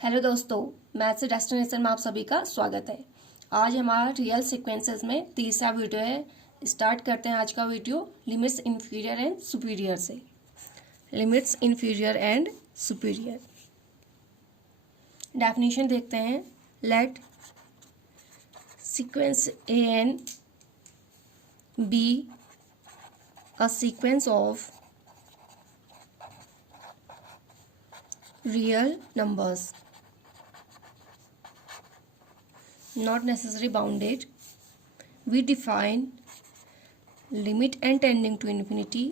Hello दोस्तों, maths destination में आप सभी का स्वागत है। आज हमारा रियल सीक्वेंसेस में तीसरा वीडियो है। स्टार्ट करते हैं आज का video limits inferior and superior से। Limits inferior and superior definition देखते हैं। Let sequence a n be a sequence of real numbers not necessarily bounded. We define limit n tending to infinity,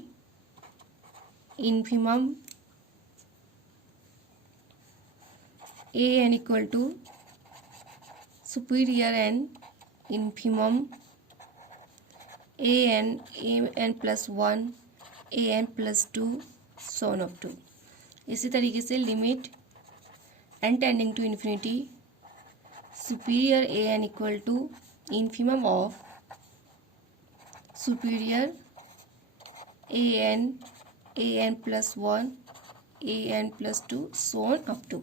infimum a n equal to superior n, infimum a n plus 1, a n plus 2, so on up to। इसी तरीके से limit n tending to infinity superior a n equal to infimum of superior a n plus 1, a n plus 2, so on up to.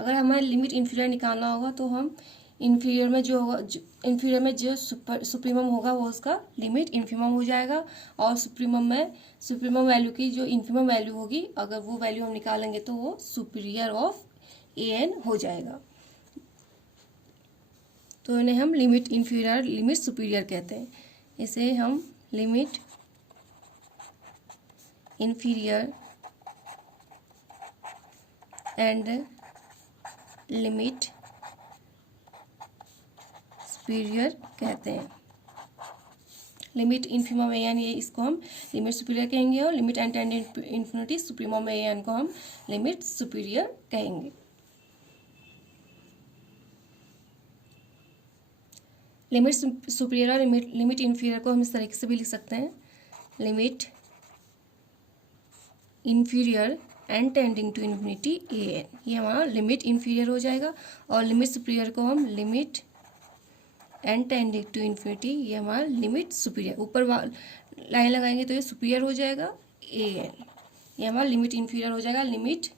अगर हमें limit inferior निकालना होगा तो हम inferior में जो होगा, इन्फीरियर में जो सुप्रीमम होगा वो उसका लिमिट इन्फीमम हो जाएगा, और सुप्रीमम वैल्यू की जो इन्फीमम वैल्यू होगी, अगर वो वैल्यू हम निकालेंगे तो वो सुपीरियर ऑफ ए एन हो जाएगा। तो इन्हें हम लिमिट इन्फीरियर लिमिट सुपीरियर कहते हैं। इसे हम limit inferior and limit superior कहते हैं। लिमिट इन्फीमम ए एन, ये इसको हम लिमिट सुपीरियर कहेंगे, और limit n tending to infinity supremum a n को हम लिमिट सुपीरियर कहेंगे। लिमिट सुपीरियर और लिमिट इन्फीरियर को हम इस तरीके से भी लिख सकते हैं। Limit inferior n tending to infinity a n, ये हमारा लिमिट इन्फीरियर हो जाएगा, और लिमिट सुपीरियर को हम limit n tending to infinity, ये हमारा लिमिट सुपीरियर। ऊपर लाइन लगाएंगे तो ये सुपीरियर हो जाएगा ए एन, ये हमारा लिमिट इन्फीरियर हो जाएगा। Limit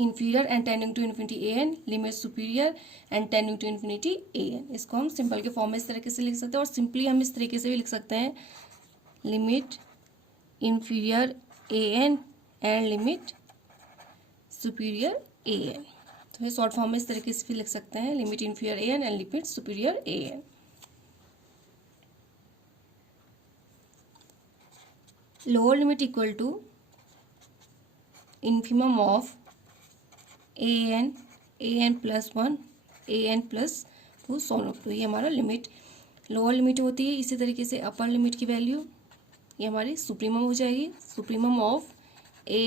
inferior and tending to infinity a n, limit superior and tending to infinity a n. इसको हम सिंपल के फॉर्म में इस तरीके से लिख सकते हैं, और सिंपली हम इस तरीके से भी लिख सकते हैं limit inferior a n and limit superior a n. तो ये शॉर्ट फॉर्म में इस तरीके से भी लिख सकते हैं, limit inferior a n and limit superior a n. Lower limit equal to infimum of a n plus 1, a n plus 2, so on up to. ये हमारा लिमिट लोअर लिमिट होती है। इसी तरीके से अपर लिमिट की वैल्यू ये हमारी सुप्रीमम हो जाएगी, supremum of a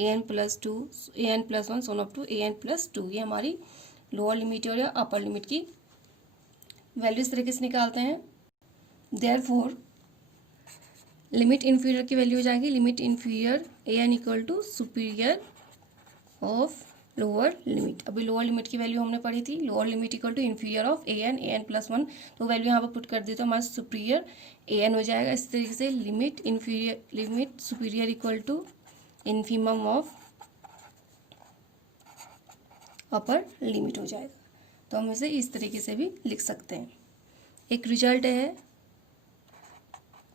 n plus 2, a n plus 1, so on up to a n plus 2। ये हमारी लोअर लिमिट और अपर लिमिट की वैल्यू इस तरीके से निकालते हैं। देयरफॉर लिमिट इन्फीरियर की वैल्यू हो जाएगी limit inferior a n equal to superior of lower limit. अभी लोअर लिमिट की वैल्यू हमने पढ़ी थी, lower limit equal to inferior of a n plus 1, तो वैल्यू यहाँ पर पुट कर दी तो हमारा सुपीरियर ए एन हो जाएगा। इस तरीके से limit superior equal to infimum of upper limit हो जाएगा। तो हम इसे इस तरीके से भी लिख सकते हैं। एक रिजल्ट है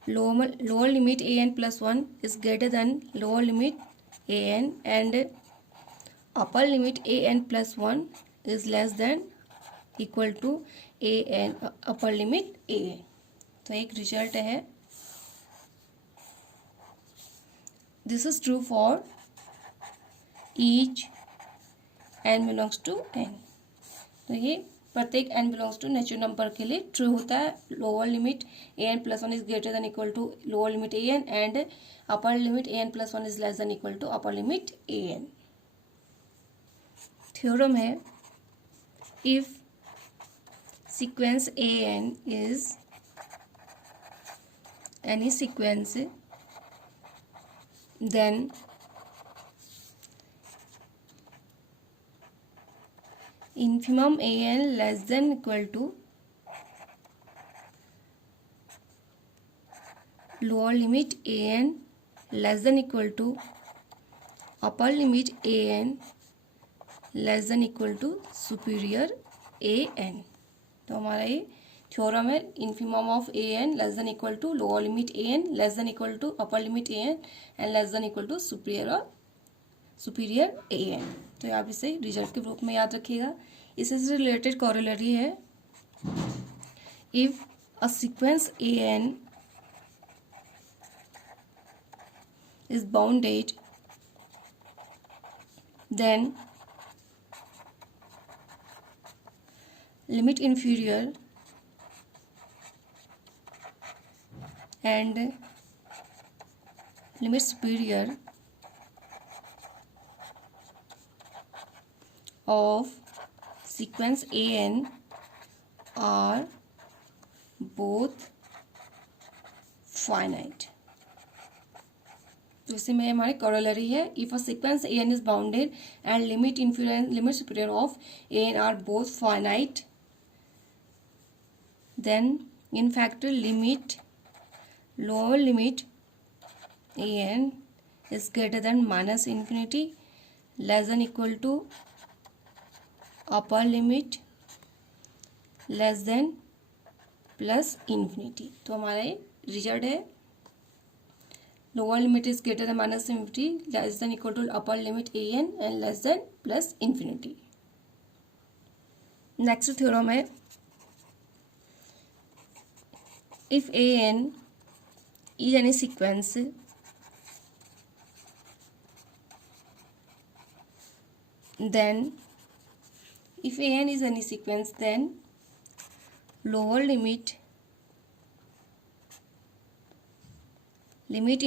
lower limit a n plus 1 is greater than lower limit a n and upper limit a n plus 1 is less than equal to a n upper limit a n. तो एक रिजल्ट है, this is true for each n belongs to n। तो ये प्रत्येक n belongs to natural number के लिए true होता है। Lower limit a n plus 1 is greater then equal to lower limit a n and upper limit a n plus 1 is less than equal to upper limit a n. Theorem है, if sequence a n is any sequence then infimum a n less than equal to lower limit a n less than equal to upper limit a n less than equal to superior a n. तो हमारा ये theorem है, infimum of a n less than equal to lower limit a n less than equal to upper limit a n and less than equal to superior a n. तो आप इसे result के रूप में याद रखिएगा। इससे रिलेटेड कॉरोलरी है, if a sequence a n is bounded, then limit inferior and limit superior of sequence an are both finite। तो इसी में हमारे कॉरोलरी है, if a sequence a n is bounded and limit inferior and limit superior of a n are both finite, then in fact limit lower limit a n is greater than minus infinity less than equal to upper limit less than plus infinity. तो हमारा ये result है, lower limit is greater than minus infinity less than equal to upper limit a n and less than plus infinity। next theorem है, if a n is any sequence then lower limit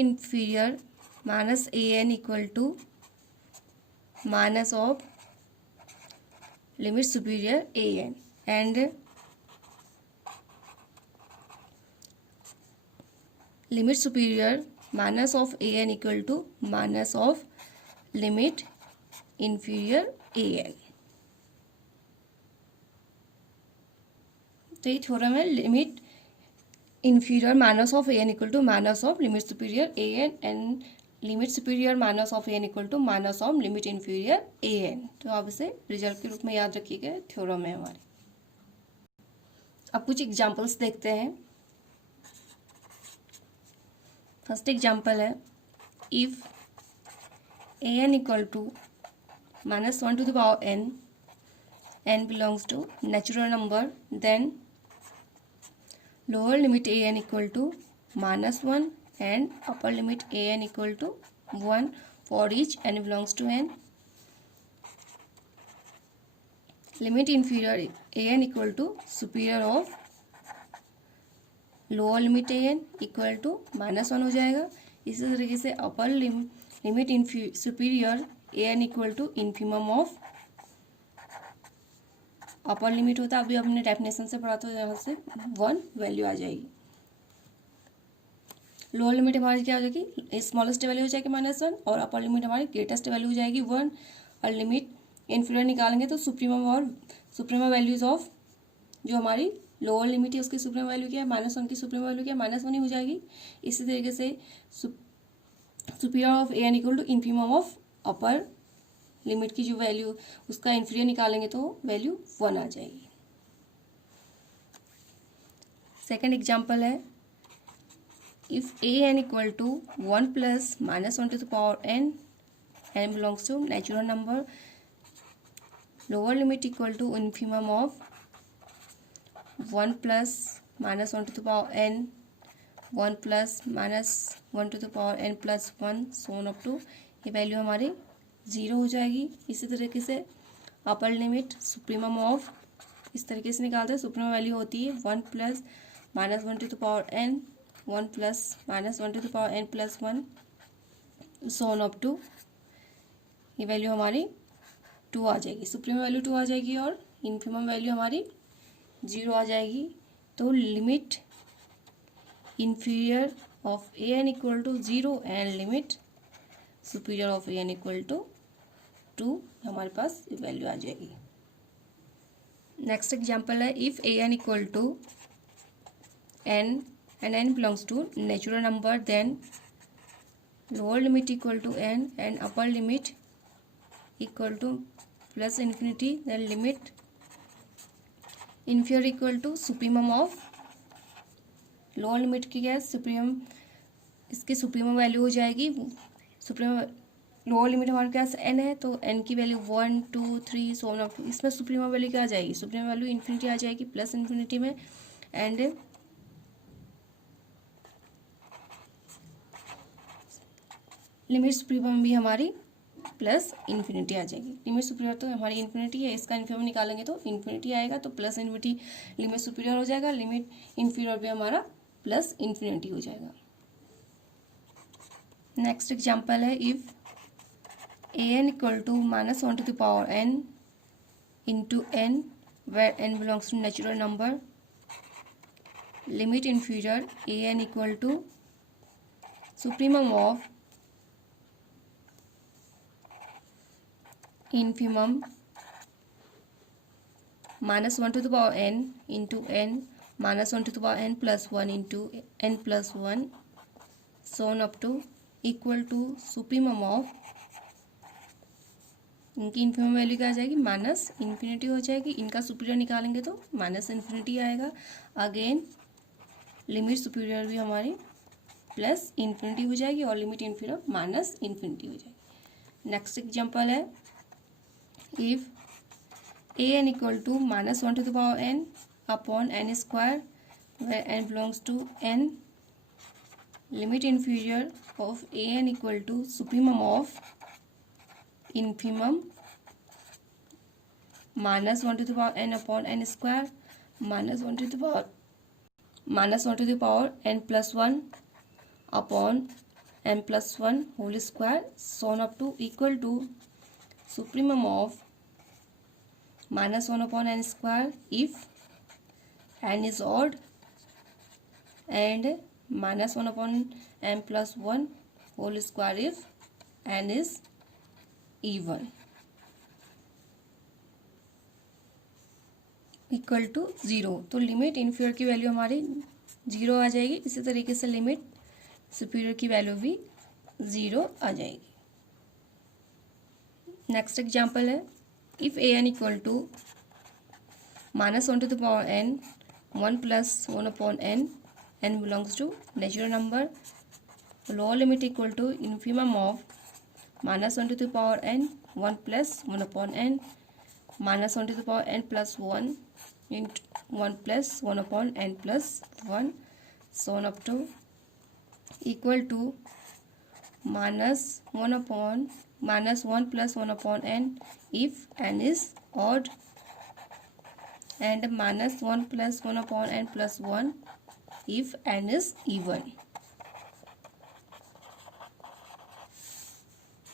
inferior minus a n equal to minus of limit superior a n and limit superior minus of a n equal to minus of limit inferior a n। तो ये theorem है, limit inferior minus of a n equal to minus of limit superior a n and limit superior minus of a n equal to minus of limit inferior a n। तो आप इसे result के रूप में याद रखिएगा, theorem है हमारे। अब कुछ एग्जांपल्स देखते हैं। फर्स्ट एग्जांपल है, if a n equal to minus 1 to the power n, n belongs to natural number, then lower limit a n equal to minus 1 and upper limit a n equal to 1 for each n belongs to n, limit inferior a n equal to superior of lower limit a n equal to minus 1 हो जाएगा। इसी तरीके से upper limit superior a n equal to infimum of upper limit होता है, अभी हमने definition से पढ़ा तो यहाँ से 1 वैल्यू आ जाएगी। लोअर लिमिट हमारी क्या हो जाएगी, स्मॉलेस्ट वैल्यू हो जाएगी -1 और अपर लिमिट हमारी ग्रेटेस्ट वैल्यू हो जाएगी 1 और लिमिट इन्फीरियर निकालेंगे तो सुप्रीमम वैल्यूज ऑफ जो हमारी लोअर लिमिट है उसकी सुप्रीमम वैल्यू क्या है, -1 की सुप्रीमम वैल्यू क्या है, -1 ही हो जाएगी। इसी तरीके से superior of a n equal to infimum of upper limit की जो वैल्यू उसका इन्फीरियर निकालेंगे तो वैल्यू 1 आ जाएगी। सेकेंड एग्जाम्पल है, if a n equal to 1 plus -1 to the power n, n belongs to natural number, lower limit equal to infimum of 1 plus -1 to the power n, 1 plus -1 to the power n plus 1 so on up to ये value हमारी 0 हो जाएगी। इसी तरीके से upper limit supremum of इस तरीके से निकालते हैं, सुप्रीमम वैल्यू होती है 1 plus -1 to the power n, 1 plus -1 to the power n plus 1 so on up to ये वैल्यू हमारी 2 आ जाएगी, सुप्रीमम वैल्यू 2 आ जाएगी और इन्फीमम वैल्यू हमारी 0 आ जाएगी। तो limit inferior of a n equal to 0 and limit superior of a n equal to 2 हमारे पास वैल्यू आ जाएगी। नेक्स्ट एग्जांपल है, if a n equal to n and n belongs to natural number, then lower limit equal to n and upper limit equal to plus infinity, then limit inferior equal to supremum of lower limit की क्या है supremum, इसकी supremum value हो जाएगी supremum lower limit हमारे पास n है तो n की value 1 2 3 so on up to, इसमें सुप्रीमम वैल्यू क्या आ जाएगी, सुप्रीमम वैल्यू इन्फिनिटी आ जाएगी प्लस इन्फिनिटी में, एंड लिमिट सुप्रीमम भी हमारी प्लस इन्फिनिटी आ जाएगी। लिमिट सुपीरियर तो हमारी इन्फिनिटी है, इसका इन्फिनिटी निकालेंगे तो इन्फिनिटी आएगा, तो प्लस इन्फिनिटी लिमिट सुपीरियर हो जाएगा, लिमिट इन्फीरियर भी हमारा प्लस इन्फिनिटी हो जाएगा। नेक्स्ट एग्जांपल है if an equal to -1 to the power n into n where n belongs to natural number, limit inferior an equal to supremum of infimum -1 to the power n into n -1 to the power n plus 1 into n plus 1 so on up to equal to supremum of, इनकी infimum value क्या आ जाएगी minus infinity हो जाएगी, इनका superior निकालेंगे तो minus infinity आएगा, अगेन लिमिट सुपीरियर भी हमारी प्लस इन्फिनिटी हो जाएगी और लिमिट इन्फीरियर माइनस इन्फिनिटी हो जाएगी। नेक्स्ट एग्जांपल है if an equal to -1 to the power n upon n square where n belongs to n, limit inferior of an equal to supremum of infimum -1 to the power n upon n square -1 to the power n plus 1 upon n plus 1 whole square so on up to equal to supremum of -1 upon n square if n is odd and -1 upon n plus 1 whole square if n is even equal to 0। तो limit inferior की value हमारी 0 आ जाएगी, इसी तरीके से limit superior की value भी 0 आ जाएगी। नेक्स्ट एग्जांपल है if an equal to -1 to the power n 1 plus 1 upon n, n belongs to natural number, lower limit equal to infimum of -1 to the power n 1 plus 1 upon n -1 to the power n plus 1 into 1 plus 1 upon n plus 1 so on up to equal to -1 plus 1 upon n if n is odd and -1 plus 1 upon n plus 1 if n is even.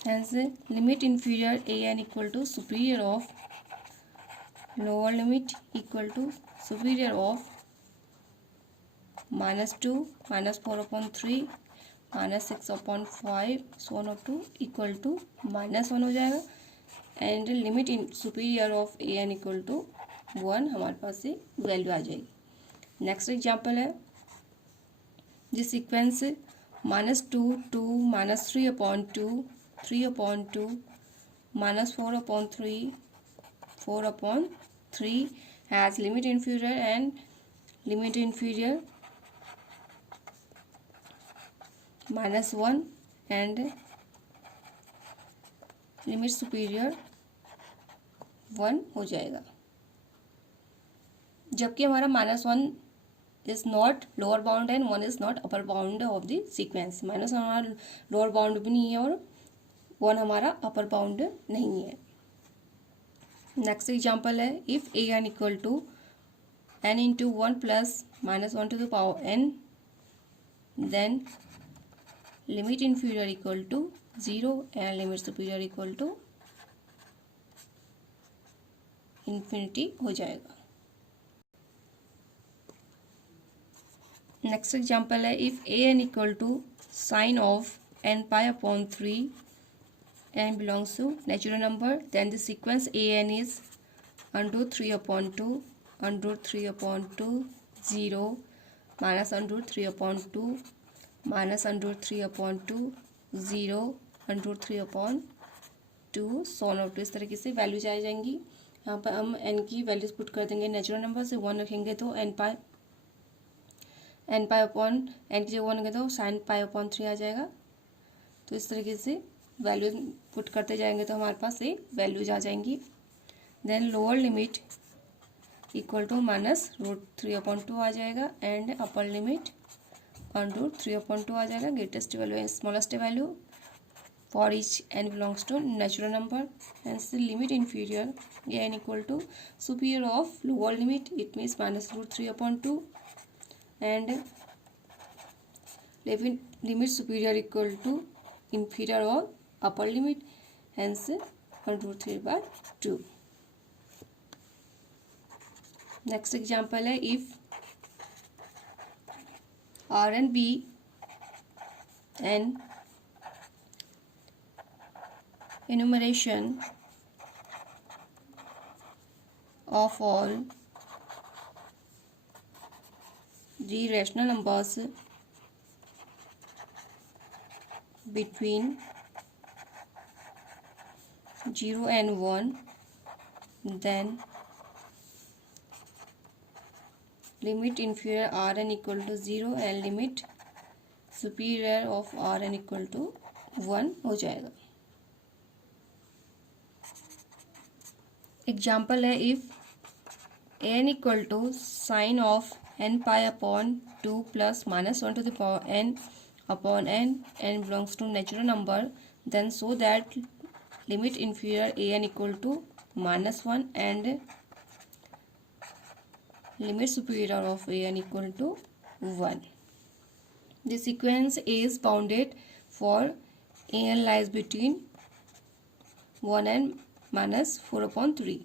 Hence limit inferior an equal to superior of lower limit equal to superior of -2 -4 upon 3 -6 upon 5 so on up to equal to -1 हो जाएगा, and limit in superior of an equal to 1 हमारे पास से value आ जाएगी। Next example है जिस sequence -2 2 -3 upon 2 3 upon 2 -4 upon 3 4 upon 3 has limit inferior and limit inferior -1 and limit superior 1 हो जाएगा, जबकि हमारा -1 is not lower bound and 1 is not upper bound of the sequence. Minus हमारा लोअर बाउंड भी नहीं है और 1 हमारा अपर बाउंड नहीं है। नेक्स्ट एग्जांपल है if an equal to n into 1 plus -1 to the power n then limit inferior equal to 0 and limit superior equal to infinity हो जाएगा। नेक्स्ट एग्जांपल है if an equal to sine of n pi upon 3 n belongs to natural number then the sequence an is √3 upon 2 √3 upon 2 0 -√3 upon 2 -√3 upon 2 0 √3/2 so on of 2। इस तरीके से values आ जाएंगी। यहाँ पर हम n की वैल्यूज पुट कर देंगे नेचुरल नंबर से 1 रखेंगे तो n पाई अपॉन n की जगह 1 रखेंगे तो sin पाई/3 आ जाएगा। तो इस तरीके से वैल्यूज पुट करते जाएंगे तो हमारे पास ये वैल्यूज आ जाएंगी। Then lower limit equal to -√3/2 आ जाएगा एंड अपर लिमिट √3/2 आ जाएगा। Greatest value and smallest value for each n belongs to natural number and limit inferior n equal to superior of lower limit it means -√3/2 and limit superior equal to inferior or upper limit, hence 1/3/2. Next example है if R and B and enumeration of all the rational numbers between 0 and 1, then limit inferior Rn equal to 0 and limit superior of Rn equal to 1 हो जाएगा। Example है if n equal to sin of n pi/2 plus -1 to the power n upon n belongs to natural number, then so that limit inferior an equal to -1 and limit superior of an equal to 1. The sequence is bounded for an lies between 1 and -4/3।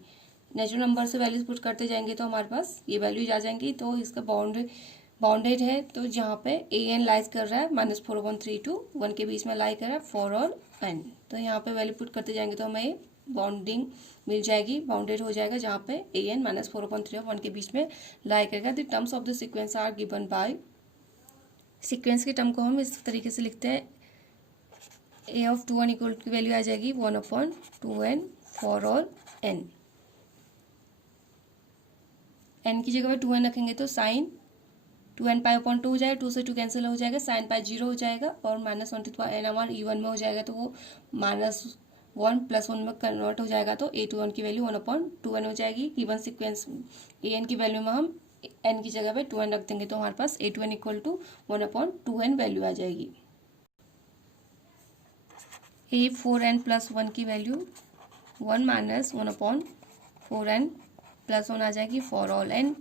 Natural number से values put करते जाएंगे तो हमारे पास ये values आ जाएंगी। तो इसका बाउंडेड है तो जहाँ पे ए एन लाइज कर रहा है -4/3 to 1 के बीच में लाई कर रहा है फॉर ऑल n। तो यहाँ पे वैल्यू पुट करते जाएंगे तो हमें ये बाउंडिंग मिल जाएगी, बाउंडेड हो जाएगा जहाँ पे ए एन -4/3 और 1 के बीच में लाई करेगा। The terms of the sequence are given by, sequence के टर्म को हम इस तरीके से लिखते हैं ए ऑफ 2n इक्वल की वैल्यू आ जाएगी 1/2n for all n। n की जगह पे 2n रखेंगे तो साइन 2n पाई/2 हो जाएगा, 2 से 2 कैंसिल हो जाएगा, साइन पाई 0 हो जाएगा और -1 to the power n हमारा e1 में हो जाएगा तो वो -1 + 1 में कन्वर्ट हो जाएगा तो a2n की वैल्यू 1/2n हो जाएगी। गिवन सीक्वेंस an की वैल्यू में हम n की जगह पे 2n रख देंगे तो हमारे पास a2n equal to 1/2n value आ जाएगी। a4n + 1 की वैल्यू 1 - 1/4n + 1 आ जाएगी for all n।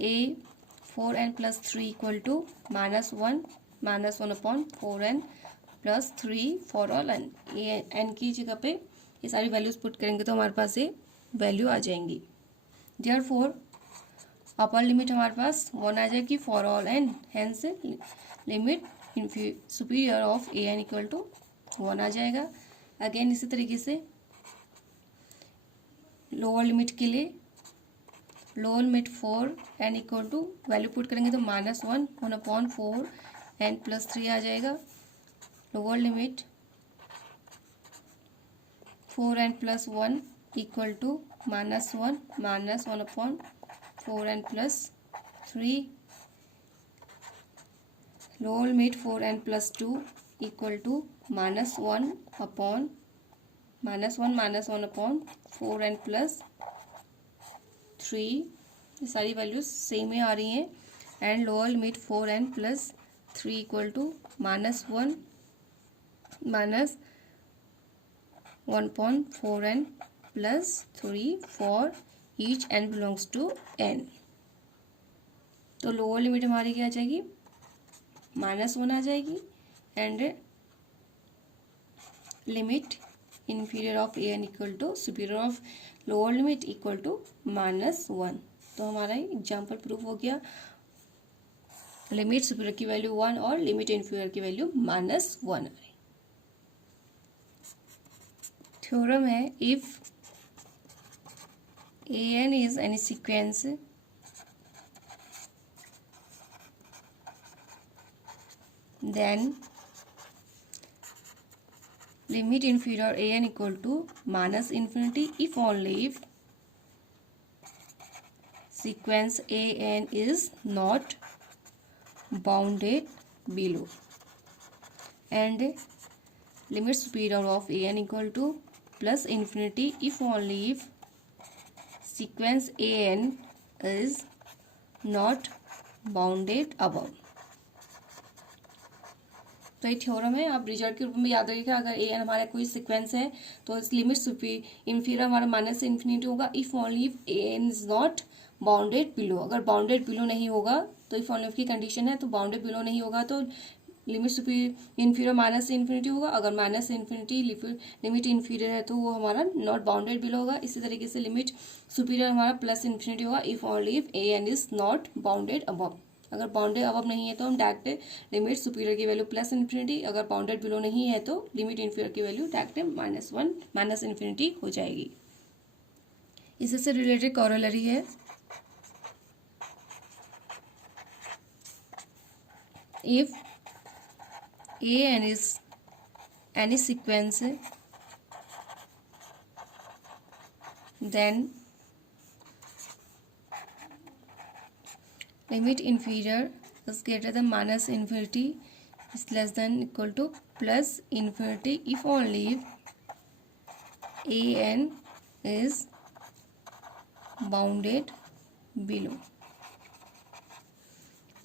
a4n + 3 equal to -1 - 1/4n + 3 for all n। n की जगह पे ये सारी वैल्यूज पुट करेंगे तो हमारे पास ये वैल्यू आ जाएंगी। देयरफॉर अपर लिमिट हमारे पास 1 आ जाएगी for all n, hence limit superior of an equal to 1 आ जाएगा। अगेन इसी तरीके से लोअर लिमिट के लिए lower limit 4n equal to value put करेंगे तो -1 1/4n + 3 आ जाएगा। Lower limit 4n + 1 equal to -1 1/4n + 3। Lower limit 4n + 2 equal to -1 1/4n + 3। ये सारी वैल्यूज सेम ही आ रही हैं। And lower limit 4n + 3 equal to -1 1/4n + 3 for each n belongs to n। तो लोअर लिमिट हमारी क्या आ जाएगी -1 आ जाएगी and limit inferior of an equal to superior of lower limit equal to -1। तो हमारा एग्जाम्पल प्रूफ हो गया। लिमिट सुपीरियर की वैल्यू 1 और लिमिट इन्फीरियर की वैल्यू -1। थ्योरम है if an is any sequence then limit inferior a n equal to minus infinity if only if sequence a n is not bounded below, and limit superior of a n equal to plus infinity if only if sequence a n is not bounded above। तो ये theorem है, आप result के रूप में याद रखिएगा। अगर ए एन हमारा कोई सीक्वेंस है तो इस लिमिट इन्फीरियर हमारा माइनस इन्फिनिटी होगा if only if a n is not bounded below. अगर बाउंडेड बिलो नहीं होगा तो इफ ओनली इफ की कंडीशन है, तो बाउंडेड बिलो नहीं होगा तो लिमिट इन्फीरियर माइनस इन्फिनिटी होगा। अगर माइनस इन्फिनिटी लिमिट इन्फीरियर है तो वो हमारा नॉट बाउंडेड बिलो होगा। इसी तरीके से लिमिट सुपीरियर हमारा प्लस इन्फिनिटी होगा if only if a n is not bounded above. अगर बाउंडेड अबव नहीं है तो हम डायरेक्ट लिमिट सुपीरियर की वैल्यू प्लस इन्फिनिटी, अगर बाउंडेड बिलो नहीं है तो लिमिट इन्फीरियर की वैल्यू डायरेक्ट -1 माइनस इन्फिनिटी हो जाएगी। इसी से रिलेटेड कॉरोलरी है, if a n is any sequence then limit inferior is greater than minus infinity is less than equal to plus infinity if only if a n is bounded below।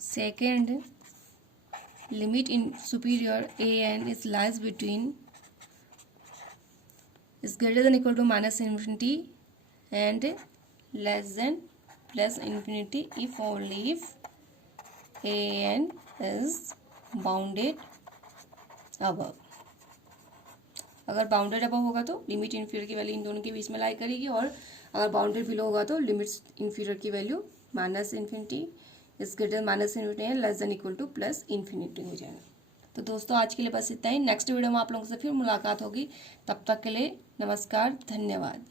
second, limit in superior a n is lies between is greater than equal to minus infinity and less than plus infinity if only if a n is bounded above। अगर bounded above होगा तो limit inferior की value in दोनों के बीच में लाई करेगी, और अगर बाउंडेड बिलो होगा तो लिमिट इन्फीरियर की वैल्यू माइनस इन्फिनिटी इस ग्रेटर माइनस इन्फिनिटी है less than equal two plus infinity हो जाएगा। तो दोस्तों आज के लिए बस इतना ही। नेक्स्ट वीडियो में आप लोगों से फिर मुलाकात होगी, तब तक के लिए नमस्कार, धन्यवाद।